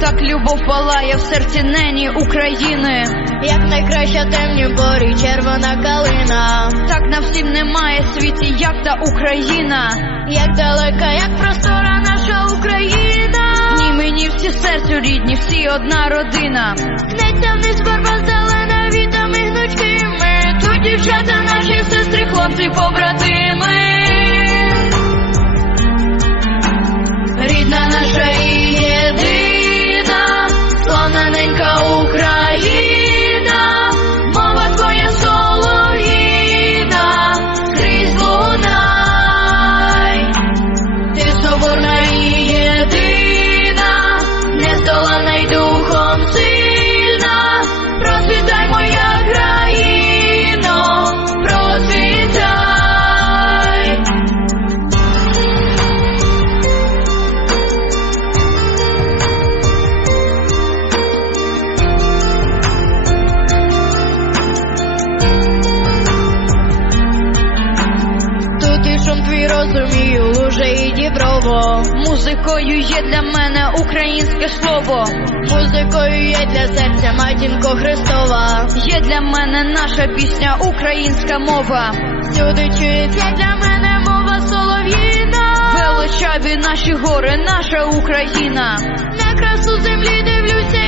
Так любов палає в серці нені України. Як найкраща темні борі, червона калина, Так на всім немає світі, як та Україна. як далека, як простора наша Україна. Ні, мені всі серцю рідні, всі одна родина. Гнеться вниз барва зелена, вітами гнучкими. Тут дівчата наші сестри, хлопці, побратими. Розумію, луже і діброво. Музикою є для мене українське слово. Музикою є для серця матінко Христова. Є для мене наша пісня, українська мова. Всюди чується для мене мова солов'їна. Величаві наші гори, наша Україна. На красу землі дивлюся